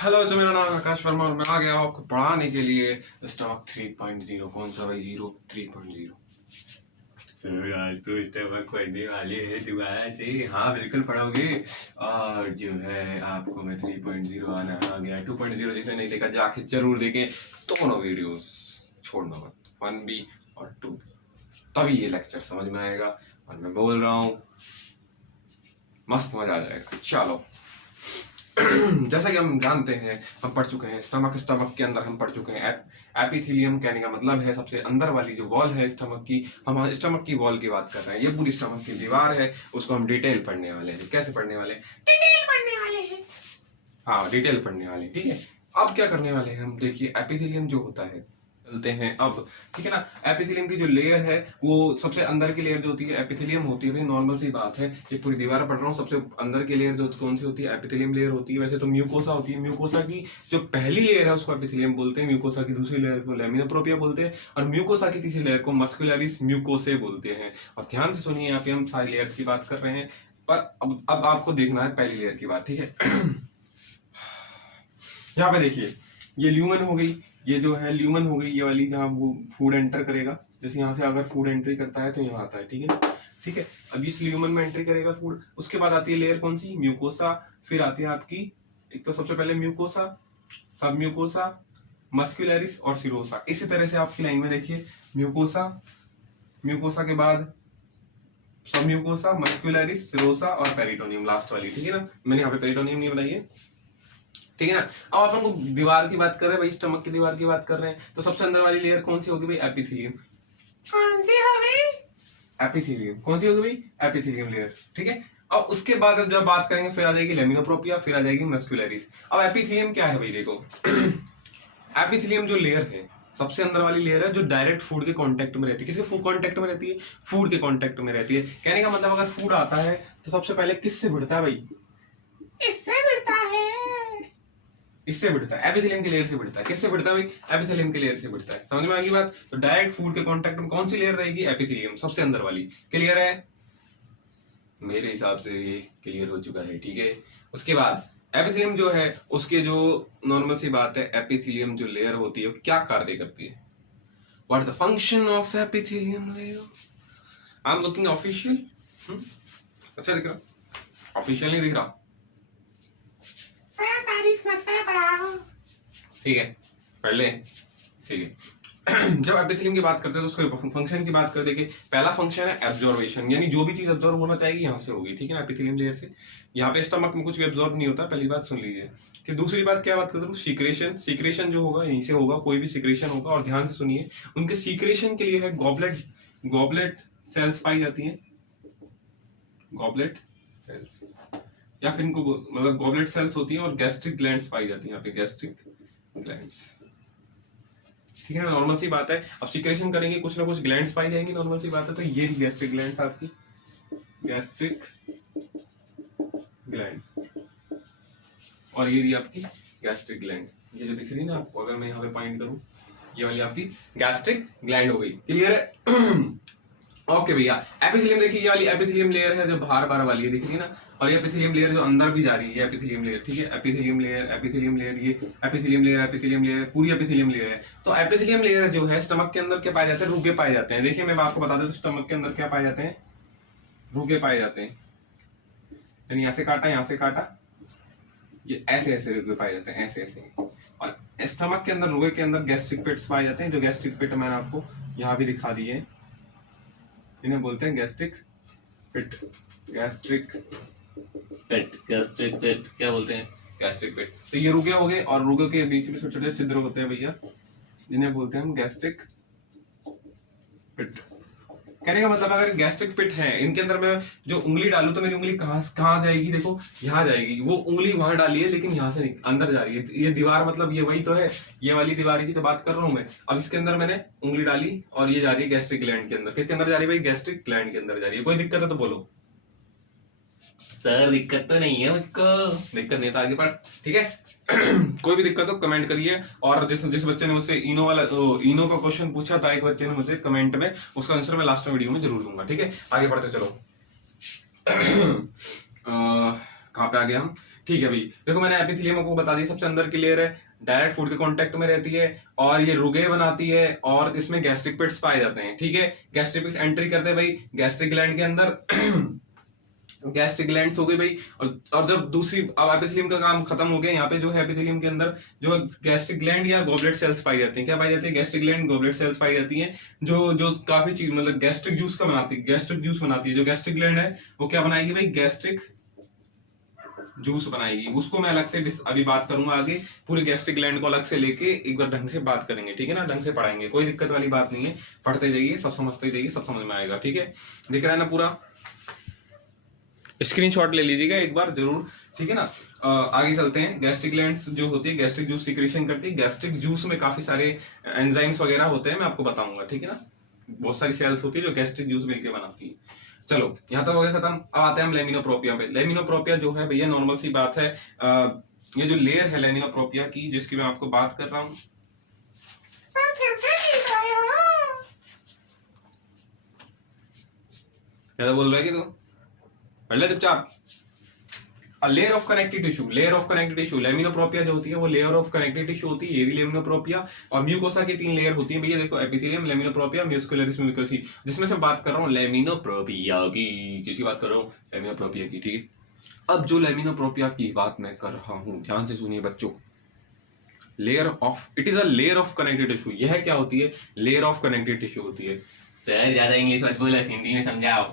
Hello, जो मेरा नाम है आकाश वर्मा और मैं आ गया हूँ आपको पढ़ाने के लिए स्टॉक 3.0। कौन सा भाई? 3.0। सर आज तो स्टॉक पढ़ने वाले हैं दोबारा से। हाँ बिल्कुल पढ़ोगे। और जो है आपको मैं 3.0 आ गया। 2.0 जिसे नहीं देखा जाके जरूर देखें। दोनों वीडियोस छोड़ना मत, 1B और 2, तभी ये लेक्चर समझ में आएगा। और मैं बोल रहा हूँ मस्त मजा आ जाएगा। चलो जैसा कि हम जानते हैं, हम पढ़ चुके हैं स्टमक के अंदर हम पढ़ चुके हैं एपिथेलियम। कहने का मतलब है सबसे अंदर वाली जो वॉल है स्टमक की। हम स्टमक की वॉल की बात कर रहे हैं। ये पूरी स्टमक की दीवार है, उसको हम डिटेल पढ़ने वाले हैं। कैसे पढ़ने वाले हैं? डिटेल पढ़ने वाले हैं। हाँ डिटेल पढ़ने वाले हैं, ठीक है। अब क्या करने वाले हैं हम? देखिए एपिथेलियम जो होता है, चलते हैं अब, ठीक है ना। एपिथेलियम की जो लेयर है वो सबसे अंदर की लेयर जो होती है एपिथेलियम होती है। भाई नॉर्मल सी बात है, ये पूरी दीवार पढ़ रहा हूँ। सबसे अंदर की लेयर जो कौन सी होती है? एपिथेलियम लेयर होती है। वैसे तो म्यूकोसा होती है। म्यूकोसा की जो पहली लेयर है उसको एपिथेलियम बोलते हैं। म्यूकोसा की दूसरी लेयर को लैमिना प्रोपिया बोलते हैं और म्यूकोसा की तीसरी लेयर को मस्कुलरिस म्यूकोसे बोलते हैं। और ध्यान से सुनिए, यहाँ पे हम सारी लेयर्स की बात कर रहे हैं, पर अब आपको देखना है पहली लेयर की बात, ठीक है। यहाँ पे देखिए, ये ल्यूमन हो गई, ये जो है ल्यूमन हो गई, ये वाली जहाँ वो फूड एंटर करेगा। जैसे यहाँ से अगर फूड एंट्री करता है तो यहाँ आता है, ठीक है ना। ठीक है, अब इस ल्यूमन में एंट्री करेगा फूड। उसके बाद आती है लेयर कौन सी? म्यूकोसा। फिर आती है आपकी, एक तो सबसे पहले म्यूकोसा, सब म्यूकोसा, मस्कुलरिस और सिरोसा। इसी तरह से आपकी लाइन में देखिए, म्यूकोसा, म्यूकोसा के बाद सब म्यूकोसा, मस्कुलरिस, सिरोसा और पेरिटोनियम लास्ट वाली, ठीक है ना। मैंने यहाँ पे पेरिटोनियम नहीं बनाई है, ठीक है ना। अब अपन को दीवार की बात कर रहे हैं भाई, स्टमक की दीवार की बात कर रहे हैं। तो सबसे अंदर वाली लेयर कौन सी होगी भाई? एपिथेलियम। कौन सी हो गई? एपिथेलियम। कौन सी होगी भाई? एपिथेलियम लेयर, ठीक है। अब उसके बाद जब बात करेंगे फिर आ जाएगी लैमिना प्रोपिया, फिर आ जाएगी मस्कुलरिस। अब एपिथेलियम क्या है भाई? देखो एपिथेलियम जो लेयर है सबसे अंदर वाली लेयर है जो डायरेक्ट फूड के कांटेक्ट में रहती है। किसके कांटेक्ट में रहती है? फूड के कांटेक्ट में रहती है। कहने का मतलब अगर फूड आता है तो सबसे पहले किससे भिड़ता है भाई? इससे भिड़ता है। इससे भिड़ता है, एपिथेलियम की लेयर से भिड़ता है। किससे भिड़ता है भाई? एपिथेलियम की लेयर से भिड़ता है। समझ में आ गई बात? तो डायरेक्ट फूड के कांटेक्ट में कौन सी लेयर रहेगी? एपिथेलियम, सबसे अंदर वाली। क्लियर है? मेरे हिसाब से ये क्लियर हो चुका है, ठीक है। उसके बाद एपिथेलियम जो है उसके जो नॉर्मल सी बात है, एपिथेलियम जो लेयर होती है वो क्या कार्य करती है? What the function of epithelium layer? I am looking official. अच्छा दिख रहा? ऑफिशियल नहीं दिख रहा? तारीफ मत करा पढ़ाओ, ठीक है, पढ़ ले, ठीक है। जब एपिथेलियम की बात करते हैं तो उसके फंक्शन की बात करते हैं। पहला फंक्शन है एब्जॉर्वेशन, यानी जो भी चीज एब्जॉर्व होना चाहिए यहाँ से होगी, ठीक है ना, एपिथेलियम लेयर से। यहाँ पे स्टमक में कुछ भी एब्जॉर्व नहीं होता, पहली बात सुन लीजिए। फिर दूसरी बात क्या बात करते हैं? सीक्रेशन। सीक्रेशन जो होगा यहीं से होगा, कोई भी सीक्रेशन होगा। और ध्यान से सुनिए, उनके सीक्रेशन के लिए है गॉबलेट, गॉबलेट सेल्स पाई जाती है, गॉबलेट सेल्स, या फिर इनको मतलब गॉबलेट सेल्स होती है और गैस्ट्रिक ग्लैंड्स पाई जाती है यहाँ पे, गैस्ट्रिक ग्लैंड्स, ठीक है ना। नॉर्मल सी बात है। अब सीक्रेशन करेंगे कुछ ना कुछ ग्लैंड्स पाई जाएंगी, नॉर्मल सी बात है। तो ये गैस्ट्रिक ग्लैंड्स आपकी, गैस्ट्रिक ग्लैंड, और ये रही आपकी गैस्ट्रिक ग्लैंड। ये जो दिख रही है ना आपको, अगर मैं यहाँ पे पॉइंट करूं, ये वाली आपकी गैस्ट्रिक ग्लैंड हो गई। क्लियर है? ओके भैया, एपिथेलियम देखिए, ये वाली एपिथेलियम लेयर है जो बाहर बाहर वाली है, दिख रही है ना। और ये एपिथेलियम लेयर जो अंदर भी जा रही है, एपिथेलियम लेयर, ठीक है। एपिथेलियम लेयर, एपिथेलियम लेयर, ये एपिथेलियम लेयर, एपिथेलियम लेयर, पूरी एपिथेलियम लेयर है। तो एपिथेलियम लेयर जो है स्टमक के अंदर क्या पाए जाते हैं? रुके पाए जाते हैं। देखिए मैं आपको बता दूं, स्टमक के अंदर क्या पाए जाते हैं? रुके पाए जाते हैं। यानी यहाँ से काटा, यहाँ से काटा, ये ऐसे ऐसे रुके पाए जाते हैं, ऐसे ऐसे। और स्टमक के अंदर, रुके के अंदर गैस्ट्रिक पिट्स पाए जाते हैं। जो गैस्ट्रिक पिट मैंने आपको यहाँ भी दिखा दिए, इन्हें बोलते हैं गैस्ट्रिक पिट, गैस्ट्रिक पिट, गैस्ट्रिक पिट क्या बोलते हैं? गैस्ट्रिक पिट। तो ये रुके हो गए, और रुके के बीच में छोटे छोटे छिद्र होते हैं भैया, जिन्हें बोलते हैं हम गैस्ट्रिक पिट। कहने का मतलब अगर गैस्ट्रिक पिट है, इनके अंदर मैं जो उंगली डालू तो मेरी उंगली कहाँ जाएगी? देखो यहाँ जाएगी। वो उंगली वहां डाली है लेकिन यहाँ से अंदर जा रही है। ये दीवार मतलब ये वही तो है, ये वाली दीवार की तो बात कर रहा हूँ मैं। अब इसके अंदर मैंने उंगली डाली और ये जा रही है गैस्ट्रिक ग्लैंड के अंदर। किसके अंदर जा रही है भाई? गैस्ट्रिक ग्लैंड के अंदर जा रही है। कोई दिक्कत है तो बोलो। सर दिक्कत तो नहीं है मुझको। दिक्कत नहीं है तो आगे बढ़, ठीक है। कोई भी दिक्कत हो कमेंट करिए। और जिस बच्चे ने मुझसे इनो वाला इनो का क्वेश्चन पूछा था, एक बच्चे ने मुझे कमेंट में, उसका आंसर मैं लास्ट वीडियो में जरूर दूंगा, ठीक है। आगे बढ़ते चलो। कहाँ पे आ गए हम? ठीक है भाई, देखो मैंने एपिथेलियम आपको बता दिया, सबसे अंदर की लेयर है, डायरेक्ट फूड के कांटेक्ट में रहती है और ये रुगे बनाती है और इसमें गैस्ट्रिक पिट्स पाए जाते हैं। ठीक है, गैस्ट्रिक पिट एंट्री करते हैं भाई गैस्ट्रिक ग्लैंड के अंदर गैस्ट्रिक ग्लैंड्स हो गई भाई, और जब दूसरी अब एपिथेलियम का काम खत्म हो गया, यहाँ पे जो है एपिथेलियम के अंदर जो गैस्ट्रिक ग्लैंड या गॉबलेट सेल्स पाई जाती हैं। क्या पाई जाती है? गैस्ट्रिक ग्लैंड गॉबलेट सेल्स पाई जाती हैं, जो काफी चीज मतलब गैस्ट्रिक जूस का बनाती है, गैस्ट्रिक जूस बनाती है। जो गैस्ट्रिक ग्लैंड है वो क्या बनाएगी भाई? गैस्ट्रिक जूस बनाएगी। उसको मैं अलग से अभी बात करूंगा आगे, पूरे गैस्ट्रिक ग्लैंड को अलग से लेके एक बार ढंग से बात करेंगे। ठीक है ना, ढंग से पढ़ाएंगे, कोई दिक्कत वाली बात नहीं है, पढ़ते जाइए, सब समझते जाइए, सब समझ में आएगा। ठीक है, दिख रहा है ना पूरा? स्क्रीनशॉट ले लीजिएगा एक बार जरूर। ठीक है ना, आगे चलते हैं। गैस्ट्रिक ग्लैंड्स जो होती है गैस्ट्रिक जूस सिक्रेशन करती है। गैस्ट्रिक जूस में काफी सारे एंजाइम्स वगैरह होते हैं, मैं आपको बताऊंगा। ठीक है ना, बहुत सारी सेल्स होती है जो गैस्ट्रिक जूस मिलकर बनाती है। चलो यहाँ तक हो गया खत्म। अब आते हैं हम लेमिनोप्रोपिया पे। लेमिनोप्रोपिया जो है भैया नॉर्मल सी बात है, ये जो लेयर है लेमिनोप्रोपिया की जिसकी मैं आपको बात कर रहा हूँ, क्या बोल रहा है कि तू पढ़ ले चुपचाप। Layer of connective tissue, layer of connective tissue, lamina propria जो होती है वो लेयर ऑफ कनेक्टिव टिश्यू होती है, ये भी लेमिनोप्रोपिया। और म्यूकोसा की 3 लेयर होती है भैया, देखो एपिथेलियम, लेमिनोप्रोपिया, म्यूस्कुलरिस म्यूकोसी, जिसमें से बात कर रहा हूँ लेमिनोप्रोपिया की। किसकी बात कर रहा हूँ? लेमिनोप्रोपिया की। ठीक है, अब जो लेमिनोप्रोपिया की बात मैं कर रहा हूँ, ध्यान से सुनिए बच्चों। Layer of, it is a layer of connective tissue. यह क्या होती है? लेयर ऑफ कनेक्टिव टिश्यू होती है। सर ज्यादा इंग्लिश मत बोलो, हिंदी में समझाओ।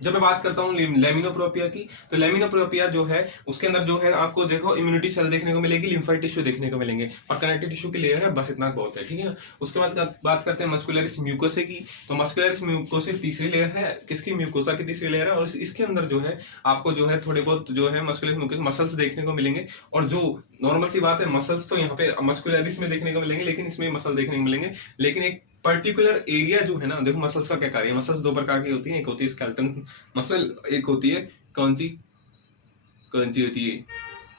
जब मैं बात करता हूँ लेमिनोप्रोपिया की, तो लेमिनोप्रोपिया जो है उसके अंदर जो है आपको देखो इम्यूनिटी सेल देखने को मिलेगी, लिम्फाइड टिश्यू देखने को मिलेंगे, और कनेक्टिव टिश्यू की लेयर है, बस इतना बहुत है। ठीक है ना, उसके बाद बात करते हैं मस्कुलरिस म्यूकोसे की। तो मस्कुलरिस म्यूकोसे तीसरी लेयर है, किसकी? म्यूकोसा की तीसरी लेयर है, और इसके अंदर जो है आपको जो है थोड़े बहुत जो है मस्कुलरिस म्यूकोसा मसल्स देखने को मिलेंगे। और जो नॉर्मल सी बात है, मसल्स तो यहाँ पे मस्कुलरिस में देखने को मिलेंगे, लेकिन इसमें मसल देखने को मिलेंगे, लेकिन एक पर्टिकुलर एरिया जो है ना, देखो मसल्स का क्या कार्य है। मसल्स 2 प्रकार की होती हैं, एक होती है स्केलेटन मसल, एक होती है कौन सी होती है?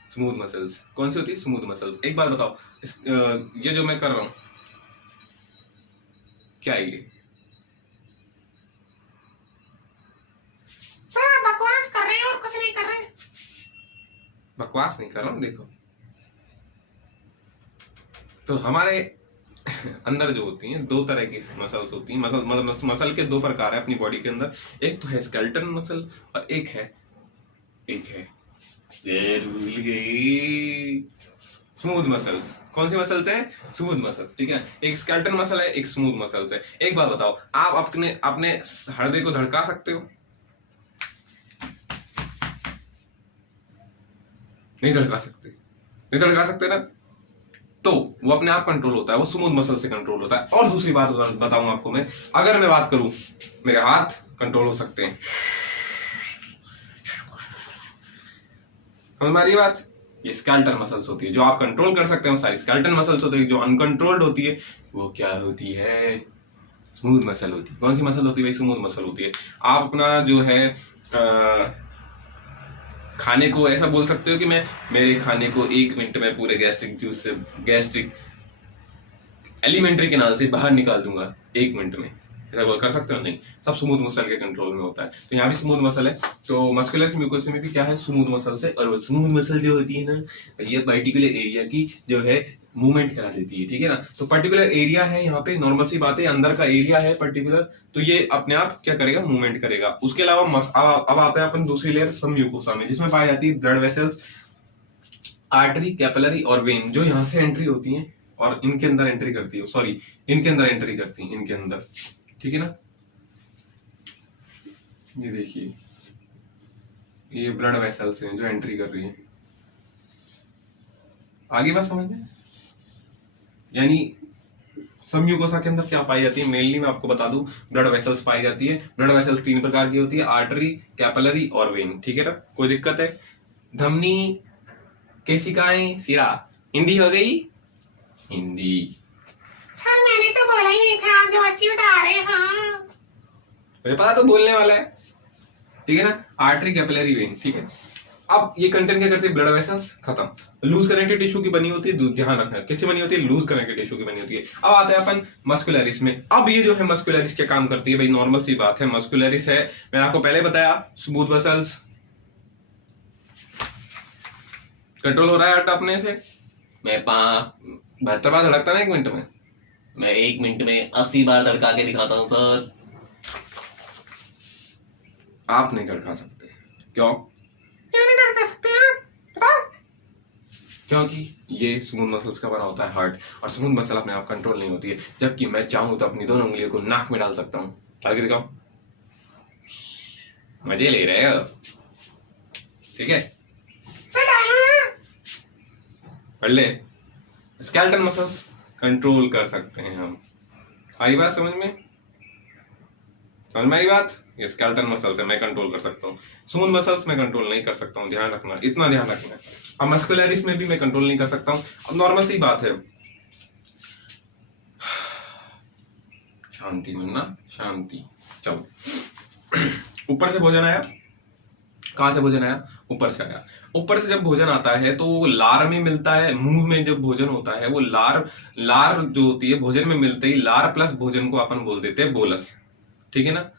Smooth muscles. कौन सी होती है? Smooth muscles. एक बात बताओ, ये जो मैं कर रहा हूं क्या है ये? सर आप बकवास कर रहे हैं और कुछ नहीं कर रहे। बकवास नहीं कर रहा हूं, देखो तो हमारे अंदर जो होती हैं 2 तरह की मसल्स होती हैं। मसल के 2 प्रकार है अपनी बॉडी के अंदर, एक तो है स्केलेटन मसल और एक है स्मूथ मसल्स। कौन सी मसल्स है? Smooth muscles. ठीक है, एक स्केलेटन मसल है, एक स्मूथ मसल्स है। एक बात बताओ, आप अपने हृदय को धड़का सकते हो? नहीं धड़का सकते ना, तो वो अपने आप कंट्रोल होता है, वो स्मूथ मसल से कंट्रोल होता है। और दूसरी बात बताऊं आपको मैं, अगर मैं बात करूं, मेरे हाथ कंट्रोल हो सकते हैं, समझ में आ रही है बात? ये स्केलेटन मसल्स होती है, जो आप कंट्रोल कर सकते हैं वो सारी स्केलेटन मसल्स होती है। जो अनकंट्रोल्ड होती है वो क्या होती है? स्मूथ मसल होती है। कौन सी मसल होती है भाई? स्मूथ मसल होती है। आप अपना जो है खाने को ऐसा बोल सकते हो कि मेरे खाने को 1 मिनट में पूरे गैस्ट्रिक जूस से, गैस्ट्रिक एलिमेंट्री कैनाल से बाहर निकाल दूंगा 1 मिनट में, ऐसा बोल कर सकते हो? नहीं, सब स्मूथ मसल के कंट्रोल में होता है। तो यहाँ भी स्मूथ मसल है, तो मस्कुलर म्यूकोसा में भी क्या है? स्मूथ मसल है। और वो स्मूथ मसल जो होती है ना, ये पर्टिकुलर एरिया की जो है मूवमेंट करा देती है। ठीक है ना, तो पर्टिकुलर एरिया है यहाँ पे, नॉर्मल सी बात है, अंदर का एरिया है पर्टिकुलर, तो ये अपने आप क्या करेगा? मूवमेंट करेगा। उसके अलावा अब आता है अपन दूसरी लेयर सब म्यूकोसा में, जिसमें पाई जाती है ब्लड वेसल्स, आर्टरी, कैपिलरी और वेन, जो यहाँ से एंट्री होती है और इनके अंदर एंट्री करती है, सॉरी इनके अंदर एंट्री करती है, इनके अंदर। ठीक है ना, ये देखिए ये ब्लड वेसल्स हैं जो एंट्री कर रही है। आगे बात समझ में? यानी सब म्यूकोसा के अंदर क्या पाई जाती है? मेनली मैं आपको बता दूं, ब्लड वेसल्स पाई जाती है। ब्लड वेसल्स 3 प्रकार की होती है, आर्टरी, कैपिलरी और वेन। ठीक है ना, कोई दिक्कत है? धमनी, केशिकाएं, सिरा। हिंदी हो गई? हिंदी। सर मैंने तो बोला ही नहीं था, आप जबरदस्ती बता रहे हैं। मुझे पता तो बोलने वाला है। ठीक है ना, आर्टरी, कैपिलरी, वेन। ठीक है, अब ये कंटेंट क्या करते हैं? Blood vessels. खत्म। लूज कनेक्टिव टिश्यू की बनी होती है, ध्यान रखना, किससे बनी होती है? लूज कनेक्टिव टिश्यू की बनी होती है। अब आते हैं अपन मस्कुलरिस में। अब ये जो है मस्कुलरिस क्या काम करती है भाई? नॉर्मल सी बात है, मस्कुलरिस है, मैंने आपको पहले बताया, स्मूथ मसल्स, कंट्रोल हो रहा है हार्ट अपने से। मैं 72 बार धड़कता ना 1 मिनट में, मैं 1 मिनट में 80 बार धड़का के दिखाता हूँ सर। आप नहीं धड़का सकते। क्यों नहीं धड़का सकते आप? बताओ। क्योंकि ये स्मूथ मसल्स का बना होता है हार्ट, और स्मूथ मसल अपने आप कंट्रोल नहीं होती है। जबकि मैं चाहूं तो अपनी दोनों उंगलियों को नाक में डाल सकता हूँ। डाल के दिखाओ, मजे ले रहे हो? ठीक है, सर डालो ना। पढ़ ले। स्केलेटन मसल्स कंट्रोल कर सकते हैं हम। आई बात समझ में? समझ में आई बात? ये स्केलेटन मसल्स है, मैं कंट्रोल कर सकता हूँ। स्मूथ मसल्स मैं कंट्रोल नहीं कर सकता हूँ, ध्यान रखना, इतना ध्यान रखना है। अब मस्कुलरिस में भी मैं कंट्रोल नहीं कर सकता हूँ। अब नॉर्मल सी बात है, शांति मनना, शांति। चलो, ऊपर से भोजन आया। कहाँ से भोजन आया? ऊपर से आया। ऊपर से जब भोजन आता है तो वो लार में मिलता है। मुंह में जब भोजन होता है वो लार जो होती है, भोजन में मिलते ही लार प्लस भोजन को अपन बोल देते हैं बोलस। ठीक है ना?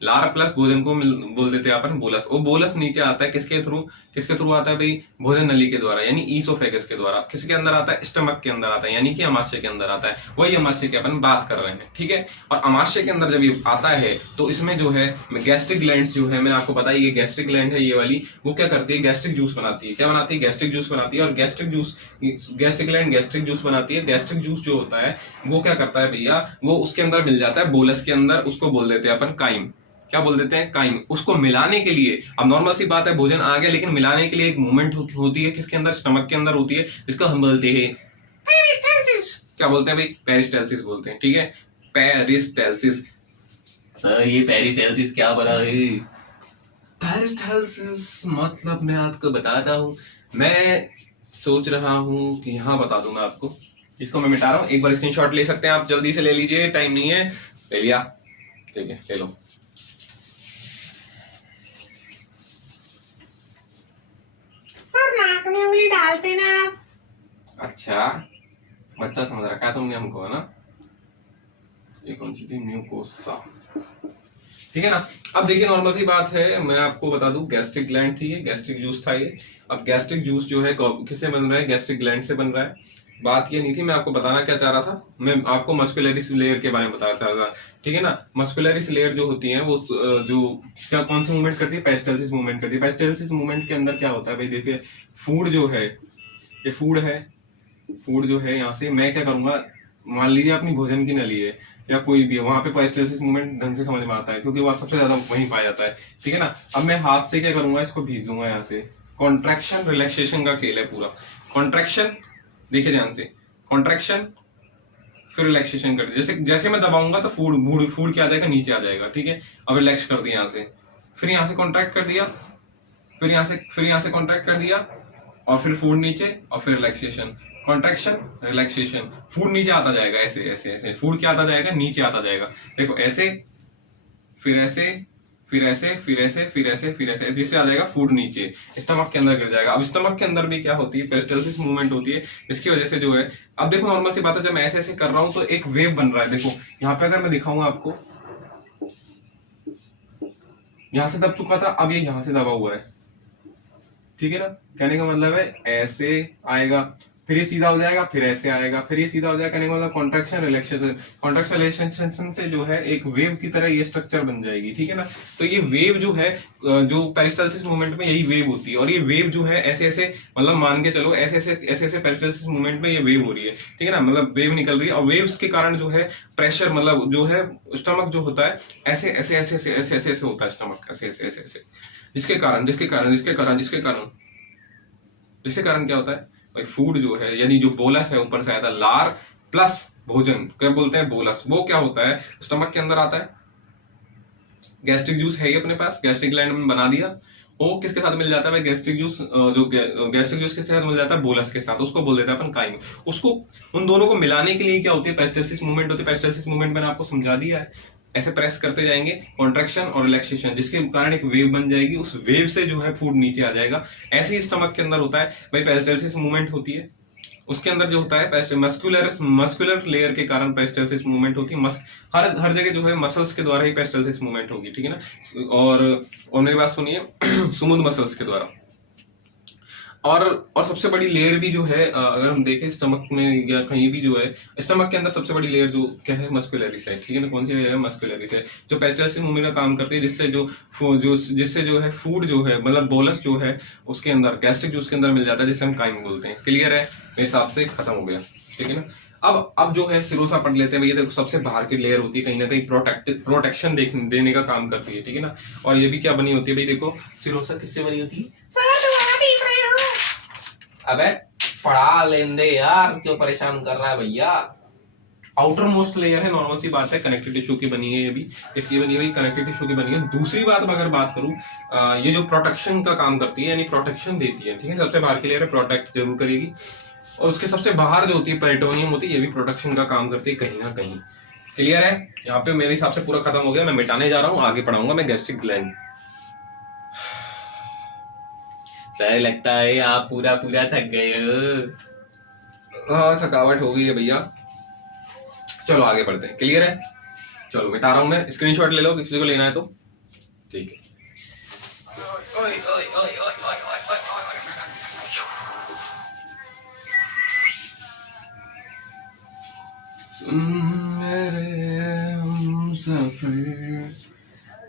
लार प्लस भोजन को बोल देते हैं अपन बोलस। वो बोलस नीचे आता है किसके थ्रू आता है भाई? भोजन नली के द्वारा, यानी ईसोफेगस के द्वारा। किसके अंदर आता है? स्टमक के अंदर आता है, यानी कि अमाशय के अंदर आता है। वही अमाशय की अपन बात कर रहे हैं। ठीक है, और अमाशय के अंदर जब ये आता है तो इसमें जो है गैस्ट्रिक ग्लैंड्स जो है, मैंने आपको बताया ये गैस्ट्रिक ग्लैंड है, ये वाली, वो क्या करती है? गैस्ट्रिक जूस बनाती है। क्या बनाती है? गैस्ट्रिक जूस बनाती है। और गैस्ट्रिक ग्लैंड गैस्ट्रिक जूस बनाती है। गैस्ट्रिक जूस जो होता है वो क्या करता है भैया? वो उसके अंदर मिल जाता है बोलस के अंदर। उसको बोल देते हैं अपन काइम। क्या बोल देते हैं? काइम। उसको मिलाने के लिए, अब नॉर्मल सी बात है, भोजन आ गया, लेकिन मिलाने के लिए एक मूवमेंट होती है। किसके अंदर? स्टमक के अंदर होती है, जिसको हम बोलते हैं पेरिस्टालसिस। क्या बोलते हैं भाई? पेरिस्टालसिस बोलते हैं। ठीक है, पेरिस्टालसिस। सर ये पेरिस्टालसिस क्या बना है? पेरिस्टालसिस मतलब मैं आपको बताता हूँ। मैं सोच रहा हूँ कि यहाँ बता दूं मैं आपको। इसको मैं मिटा रहा हूँ, एक बार स्क्रीनशॉट ले सकते हैं आप, जल्दी से ले लीजिए, टाइम नहीं है। ले लिया? ठीक है, ले लो। नाक में उंगली डालते ना आप। अच्छा, बच्चा समझ रखा है तुमने हमको, है ना? ये कौन सी थी? म्यूकोसा। ठीक है ना? अब देखिए, नॉर्मल सी बात है, मैं आपको बता दूं, गैस्ट्रिक ग्लैंड थी ये, गैस्ट्रिक जूस था ये। अब गैस्ट्रिक जूस जो है किससे बन रहा है? गैस्ट्रिक ग्लैंड से बन रहा है। बात ये नहीं थी, मैं आपको बताना क्या चाह रहा था, मैं आपको मस्कुलरिस लेयर के बारे में बताना चाह रहा था। ठीक है ना? मस्कुलरिस लेयर जो होती है वो जो क्या कौन सी मूवमेंट करती है? पेरिस्टालसिस मूवमेंट करती है। पेरिस्टालसिस मूवमेंट के अंदर क्या होता है भाई? देखिए, फूड जो है, ये फूड है, फूड जो है, यहाँ से मैं क्या करूंगा, मान लीजिए अपनी भोजन की नली है या कोई भी है, वहां पे पेरिस्टालसिस मूवमेंट ढंग से समझ में आता है, क्योंकि वह सबसे ज्यादा वहीं पाया जाता है। ठीक है ना? अब मैं हाथ से क्या करूंगा, इसको भीज दूंगा यहाँ से। कॉन्ट्रैक्शन रिलैक्सेशन का खेल है पूरा। कॉन्ट्रैक्शन, देखिए ध्यान से, कॉन्ट्रैक्शन फिर रिलैक्सेशन कर दिया। जैसे मैं दबाऊंगा तो फूड क्या आ जाएगा? नीचे आ जाएगा। ठीक है, अब रिलैक्स कर दिया यहाँ से, फिर यहाँ से कॉन्ट्रैक्ट कर दिया, फिर यहाँ से कॉन्ट्रैक्ट कर दिया, और फिर फूड नीचे, और फिर रिलैक्सेशन, कॉन्ट्रैक्शन रिलैक्सेशन। फूड नीचे आता जाएगा, ऐसे ऐसे ऐसे, फूड क्या आता जाएगा? नीचे आता जाएगा। देखो, ऐसे, फिर ऐसे, फिर ऐसे, फिर ऐसे, फिर ऐसे, फिर ऐसे, जिससे आ जाएगा फूड नीचे, स्टमक के अंदर गिर जाएगा। अब स्टमक के अंदर भी क्या होती है? पेरिस्टालसिस मूवमेंट होती है, इसकी वजह से जो है, अब देखो नॉर्मल सी बात है, जब मैं ऐसे ऐसे कर रहा हूं तो एक वेव बन रहा है। देखो यहाँ पे अगर मैं दिखाऊंगा आपको, यहां से दब चुका था, अब ये यहां से दबा हुआ है। ठीक है ना? कहने का मतलब है ऐसे आएगा, फिर ये सीधा हो जाएगा, फिर ऐसे आएगा, फिर ये सीधा हो जाएगा। कहने का मतलब कॉन्ट्रैक्शन रिलैक्सेशन, कॉन्ट्रैक्शन रिलैक्सेशन से जो है एक वेव की तरह ये स्ट्रक्चर बन जाएगी। ठीक है ना? तो ये वेव जो है, जो पेरिस्टालसिस मूवमेंट में यही वेव होती है, और ये वेव जो है ऐसे ऐसे, मतलब मान के चलो ऐसे ऐसे पेरिस्टालसिस मूवमेंट में ये वेव हो रही है। ठीक है ना? मतलब वेव निकल रही है, और वेव्स के कारण जो है प्रेशर, मतलब जो है स्टमक जो होता है ऐसे ऐसे ऐसे ऐसे ऐसे ऐसे ऐसे होता है स्टमक, ऐसे ऐसे ऐसे ऐसे, जिसके कारण क्या होता है भाई? फूड जो है, यानी जो बोलस है ऊपर से आया था, लार प्लस भोजन, क्या बोलते हैं? बोलस। वो क्या होता है? स्टमक के अंदर आता है। गैस्ट्रिक जूस है ही अपने पास, गैस्ट्रिक ग्लैंड में बना दिया। वो किसके साथ मिल जाता है भाई? गैस्ट्रिक जूस, जो गैस्ट्रिक जूस के साथ मिल जाता है बोलस के साथ, उसको बोल देता है अपन काइम। उसको, उन दोनों को मिलाने के लिए क्या होती है? पेरिस्टालसिस मूवमेंट होती है। पेरिस्टालसिस मूवमेंट मैंने आपको समझा दिया है। ऐसे प्रेस करते जाएंगे, कॉन्ट्रैक्शन और रिलैक्सेशन, जिसके कारण एक वेव बन जाएगी। उस वेव से जो है फूड नीचे आ जाएगा। ऐसे ही स्टमक के अंदर होता है भाई, पेरिस्टालसिस मूवमेंट होती है। उसके अंदर जो होता है मस्कुलर लेयर के कारण पेरिस्टालसिस मूवमेंट होती है। हर जगह जो है मसल्स के द्वारा ही पेरिस्टालसिस मूवमेंट होगी। ठीक है ना? और मेरी बात सुनिए, स्मूथ मसल्स के द्वारा। और सबसे बड़ी लेयर भी जो है अगर हम देखें स्टमक में या कहीं भी जो है, स्टमक के अंदर सबसे बड़ी लेयर जो क्या है, मस्कुलरिस है, ठीक है ना। कौन सी लेयर है? मस्कुलरिस है, जो पेस्टिसाइड मूवमेंट का काम करती है, जिससे जो है फूड जो है, मतलब बोलस जो है उसके अंदर, गैस्ट्रिक जूस के अंदर मिल जाता है, जिसे हम काइम बोलते हैं। क्लियर है? मेरे हिसाब से खत्म हो गया, ठीक है ना। अब जो है सिरोसा पढ़ लेते हैं भैया। देखो सबसे बाहर की लेयर होती है, कहीं ना कहीं प्रोटेक्शन देने का काम करती है, ठीक है ना। और ये भी क्या बनी होती है भाई? देखो सिरोसा किससे बनी होती है? सर दोबारा पीट रहे हो? अबे पढ़ा लेंदे यार, क्यों परेशान कर रहा है भैया। आउटर मोस्ट लेयर है, नॉर्मल सी बात है, कनेक्टिव टिश्यू की बनी है। ये भी किसकी बनी है भाई? कनेक्टिव टिश्यू की बनी है। दूसरी बात अगर बात करूं, ये जो प्रोटेक्शन का काम करती है, यानी प्रोटेक्शन देती है, ठीक है। सबसे बाहर की लेयर है, प्रोटेक्ट जरूर करेगी। और उसके सबसे बाहर जो होती है पेरिटोनियम होती है, ये भी प्रोटेक्शन का काम करती है कहीं ना कहीं। क्लियर है? यहाँ पे मेरे हिसाब से पूरा खत्म हो गया। मैं मिटाने जा रहा हूँ, आगे पढ़ाऊंगा मैं गैस्ट्रिक ग्लैंड। सर लगता है आप पूरा थक गए हो। हाँ थकावट हो गई है भैया। चलो आगे बढ़ते हैं। क्लियर है? चलो मिटा रहा हूं मैं, स्क्रीनशॉट ले लो किसी को लेना है तो, ठीक है। मेरे हमसफर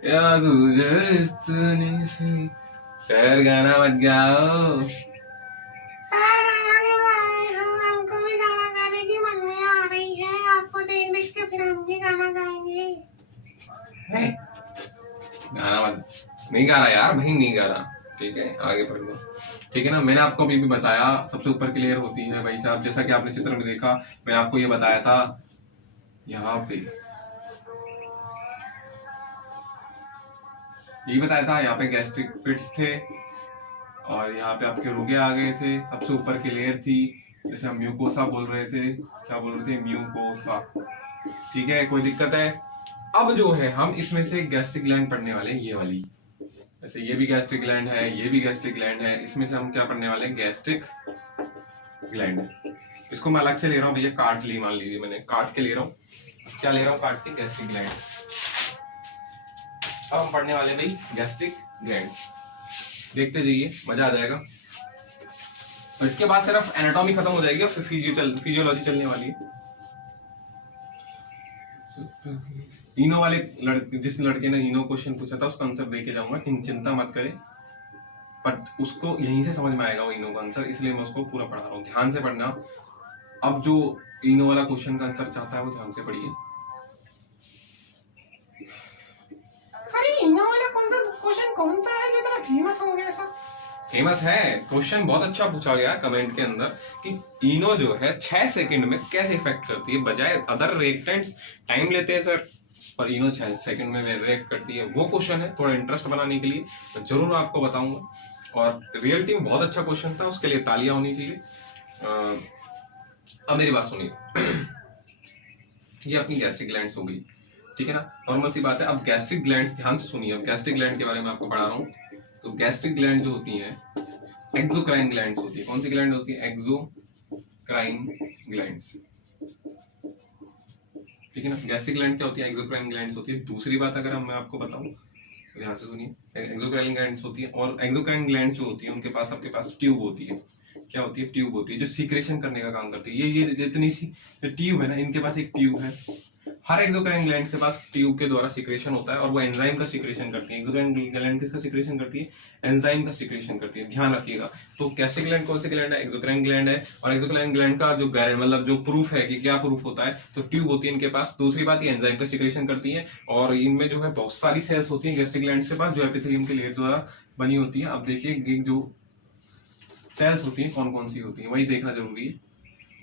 या तुझे इतनी सी। सर गाना मत गाओ। सर गाना क्यों गा रहे हो? हमको भी गाना गाने की मन में आ रही है। आपको देख देख के फिर हम भी गाना गाएंगे। गाना मत, नहीं गा रहा यार भाई, नहीं गा रहा, ठीक है। आगे पढ़ लो, ठीक है ना। मैंने आपको अभी भी बताया सबसे ऊपर क्लियर होती है भाई साहब, जैसा कि आपने चित्र में देखा। मैंने आपको ये बताया था, यहाँ पे यही बताया था, यहाँ पे गैस्ट्रिक पिट्स थे और यहाँ पे आपके रुगे आ गए थे। सबसे ऊपर की लेयर थी, जैसे हम म्यूकोसा बोल रहे थे। क्या बोल रहे थे? म्यूकोसा, ठीक है। कोई दिक्कत है? अब जो है हम इसमें से गैस्ट्रिक ग्लैंड पढ़ने वाले हैं, ये वाली। जैसे ये भी गैस्ट्रिक ग्लैंड है, ये भी गैस्ट्रिक ग्लैंड है। इसमें से हम क्या पढ़ने वाले हैं? Gastric gland. इसको मैं अलग से ले रहा हूँ भैया, काट ली, मान लीजिए मैंने काट के ले रहा हूँ। क्या ले रहा हूँ? काट के, गैस्ट्रिक ग्लैंड। अब हम पढ़ने वाले भाई गैस्ट्रिक ग्लैंड। देखते जाइए, मजा आ जाएगा। और इसके बाद सिर्फ एनाटॉमी खत्म हो जाएगी और फिर फिजियोलॉजी चलने वाली है। इनो वाले जिस लड़के ने इनो क्वेश्चन पूछा था उसका आंसर दे के जाऊंगा, चिंता मत करें। बट उसको यहीं से समझ में आएगा वो इनो का आंसर, इसलिए मैं उसको पूरा पढ़ा रहा हूँ। ध्यान से पढ़ना। अब जो इनो वाला क्वेश्चन का आंसर चाहता है वो ध्यान से पढ़िए। सर ये इनो वाला क्वेश्चन कौन सा है जो इतना फेमस हो गया सर? फेमस है क्वेश्चन, बहुत अच्छा पूछा गया कमेंट के अंदर कि इनो जो है 6 सेकंड में कैसे इफेक्ट करती है, बजाय अदर रिएक्टेंट्स टाइम लेते हैं सर, पर इनो 6 सेकंड में रिएक्ट करती है। वो क्वेश्चन है, थोड़ा इंटरेस्ट बनाने के लिए तो जरूर आपको बताऊंगा। और रियलिटी में बहुत अच्छा क्वेश्चन था, उसके लिए तालियां होनी चाहिए। अब मेरी बात सुनिए। ये अपनी गैस्ट्रिक ग्लैंड्स हो गई, ठीक है ना, नॉर्मल सी बात है। अब गैस्ट्रिक ग्लैंड्स, ध्यान से सुनिए, अब गैस्ट्रिक ग्लैंड के बारे में आपको पढ़ा रहा हूँ। तो गैस्ट्रिक ग्लैंड जो होती है, एक्सोक्राइन ग्लैंड्स होती है। कौन सी ग्लैंड होती है? एक्सोक्राइन ग्लैंड्स, ठीक है ना। गैस्ट्रिक ग्लैंड क्या होती है? एक्सोक्राइन ग्लैंड्स होती है। दूसरी बात अगर मैं आपको बताऊं, ध्यान से सुनिए, एक्सोक्राइन ग्लैंड्स होती है। और एक्सोक्राइन ग्लैंड जो होती है उनके पास, आपके पास ट्यूब होती है। क्या होती है? ट्यूब होती है, जो सीक्रेशन करने का काम करती है। ये जितनी सी ट्यूब है ना, इनके पास एक ट्यूब है। हर एक्सोक्राइन ग्लैंड के पास ट्यूब के द्वारा सिक्रेशन होता है और वो एंजाइम का सिक्रेशन करती है। एक्सोक्राइन ग्लैंड किसका सिक्रेशन करती है? एंजाइम का सिक्रेशन करती है, ध्यान रखिएगा। तो गैस्ट्रिक ग्लैंड कौन सी ग्लैंड है? एक्सोक्राइन ग्लैंड है। और एक्सोक्राइन ग्लैंड का जो मतलब जो प्रूफ है कि क्या प्रूफ होता है, तो ट्यूब होती है इनके पास। दूसरी बात, ये एंजाइम का सिक्रेशन करती है और इनमें जो है बहुत सारी सेल्स होती है गैस्ट्रिक ग्लैंड के पास, जो एपिथेलियम के लेयर द्वारा बनी होती है। अब देखिए जो सेल्स होती है कौन कौन सी होती है, वही देखना जरूरी है।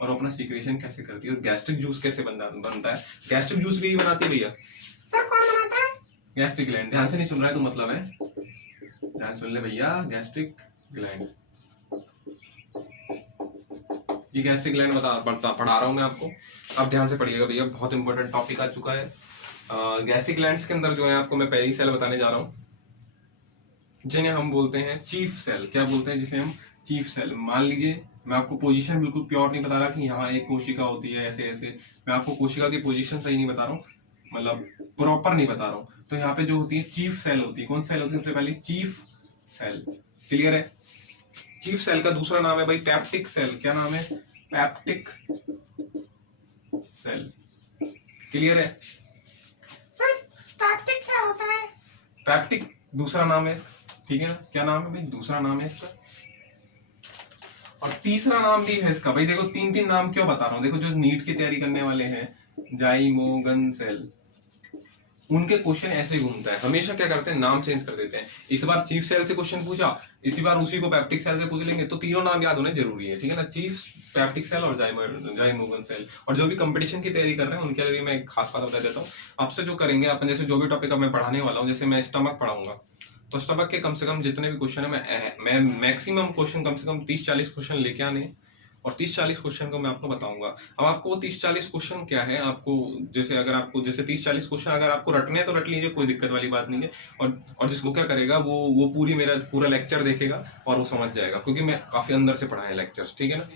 और अपना सिक्रेशन कैसे करती है, और गैस्ट्रिक जूस कैसे बनता है। गैस्ट्रिक जूस भी बनाती है भैया। सर कौन बनाता है? Gastric gland. ध्यान से नहीं सुन रहा है तो मतलब है, ध्यान सुन ले भैया। गैस्ट्रिक ग्लैंड, ये गैस्ट्रिक ग्लैंड पढ़ा रहा हूं मैं आपको। अब ध्यान से पढ़िएगा भैया, बहुत इंपॉर्टेंट टॉपिक आ चुका है। गैस्ट्रिक ग्लैंड्स के अंदर जो है आपको मैं पहली सेल बताने जा रहा हूँ, जिन्हें हम बोलते हैं चीफ सेल। क्या बोलते हैं? जिसे हम चीफ सेल। मान लीजिए मैं आपको पोजीशन बिल्कुल प्योर नहीं बता रहा कि यहाँ एक कोशिका होती है ऐसे ऐसे, मैं आपको कोशिका की पोजीशन सही नहीं बता रहा हूँ, मतलब प्रॉपर नहीं बता रहा हूँ। तो यहाँ पे जो होती है चीफ सेल होती है। कौन सेल होती है? सबसे पहले चीफ सेल। क्लियर है? चीफ सेल का दूसरा नाम है भाई पैप्टिक सेल। क्या नाम है? Peptic cell. क्लियर है? सर पैप्टिक क्या होता है? पैप्टिक दूसरा नाम है इसका, ठीक है ना? क्या नाम है भाई? दूसरा नाम है इसका। और तीसरा नाम भी है इसका भाई। देखो तीन तीन नाम क्यों बता रहा हूँ, देखो जो नीट की तैयारी करने वाले हैं, जाइमोगन सेल, उनके क्वेश्चन ऐसे घूमता है, हमेशा क्या करते हैं, नाम चेंज कर देते हैं। इस बार चीफ सेल से क्वेश्चन पूछा, इसी बार उसी को पैप्टिक सेल से पूछ लेंगे, तो तीनों नाम याद होने जरूरी है, ठीक है ना? चीफ, पैप्टिक सेल और जाइमोगन सेल। और जो भी कंपटीशन की तैयारी कर रहे हैं उनके लिए मैं एक खास बात बता देता हूँ, आपसे जो करेंगे अपन, जैसे जो भी टॉपिक अब मैं पढ़ाने वाला हूँ, जैसे मैं स्टमक पढ़ाऊंगा, तो स्टमक के कम से कम जितने भी क्वेश्चन है, मैं मैक्सिमम क्वेश्चन कम से कम 30-40 क्वेश्चन लेके आने, और 30-40 क्वेश्चन को मैं आपको बताऊंगा। अब आपको वो 30-40 क्वेश्चन क्या है, आपको जैसे अगर आपको जैसे 30-40 क्वेश्चन अगर आपको रटने हैं तो रट लीजिए, कोई दिक्कत वाली बात नहीं है। और जिसको क्या करेगा, वो पूरी मेरा पूरा लेक्चर देखेगा और वो समझ जाएगा, क्योंकि मैं काफी अंदर से पढ़ा है लेक्चर्स, ठीक है ना?